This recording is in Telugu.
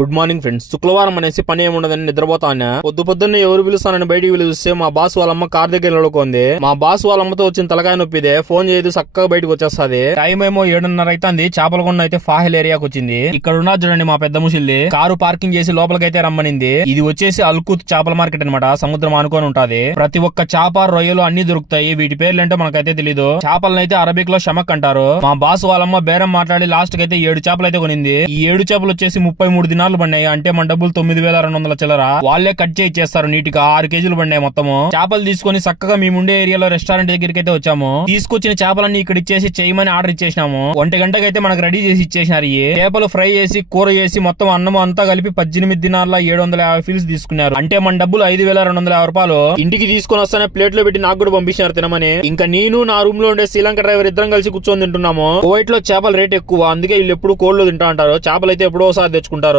Good morning friends. శుక్రవారం అనేసి పని ఏముండదని నిద్రపోతాను. పొద్దున్నే ఎవరు పిలుస్తానని బయటికి పిలిస్తే మా బాస్ వాళ్ళమ్మ కార్ దగ్గర నిలకొంది. మా బాస్ వాళ్ళమ్మతో వచ్చిన తలకాయ నొప్పిదే. ఫోన్ చేయదు, చక్కగా బయటకు వచ్చేస్తుంది. టైం ఏమో 7:30 అవుతుంది. చేపలకొండ అయితే ఫాహిల్ ఏరియాకి వచ్చింది. ఇక్కడ ఉన్న చూడండి మా పెద్ద ముసిల్ది. కారు పార్కింగ్ చేసి లోపలికైతే రమ్మనింది. ఇది వచ్చేసి అల్కుత్ చేపల మార్కెట్ అనమాట. సముద్రం అనుకొని ఉంటది. ప్రతి ఒక్క చేప రొయ్యలు అన్ని దొరుకుతాయి. వీటి పేర్లు అంటే మనకైతే తెలీదు. చేపలను అయితే అరబిక్ లో షమక్ అంటారు. మా బాస్ వాళ్ళమ్మ బేరం మాట్లాడి లాస్ట్ కి అయితే 7 చేపలు అయితే కొనింది. ఈ 7 చేపలు వచ్చేసి 33 దినాలు పడినాయి. అంటే మన డబ్బులు 9,200 చిల్లర. వాళ్ళే కట్ చేసి ఇచ్చేస్తారు నీట్ గా. 6 కేజీలు పడినాయి మొత్తము. చేపలు తీసుకొని చక్కగా మేముండే ఏరియాలో రెస్టారెంట్ దగ్గరికి అయితే వచ్చాము. తీసుకొచ్చిన చేపలన్నీ ఇక్కడ ఇచ్చేసి చేయమని ఆర్డర్ ఇచ్చేసినాము. 1 గంటకి అయితే మనకు రెడీ చేసి ఇచ్చేసినారు. చేపలు ఫ్రై చేసి కూర చేసి మొత్తం అన్నం అంతా కలిపి 18 దినాల 750 ఫీల్స్ తీసుకున్నారు. అంటే మన డబ్బులు 5,250 రూపాయలు. ఇంటికి తీసుకొని వస్తానే ప్లేట్ లో పెట్టి నాకు కూడా పంపించినారు తినమని. ఇంకా నేను నా రూమ్ లో ఉండే శ్రీలంక డ్రైవర్ ఇద్దరం కలిసి కూర్చొని తింటున్నాము. కువైట్ లో చేపల రేట్ ఎక్కువ, అందుకే వీళ్ళు ఎప్పుడు కోళ్ళు తింటా అంటారు. చేపలు అయితే ఎప్పుడోసారి తెచ్చుకుంటారు.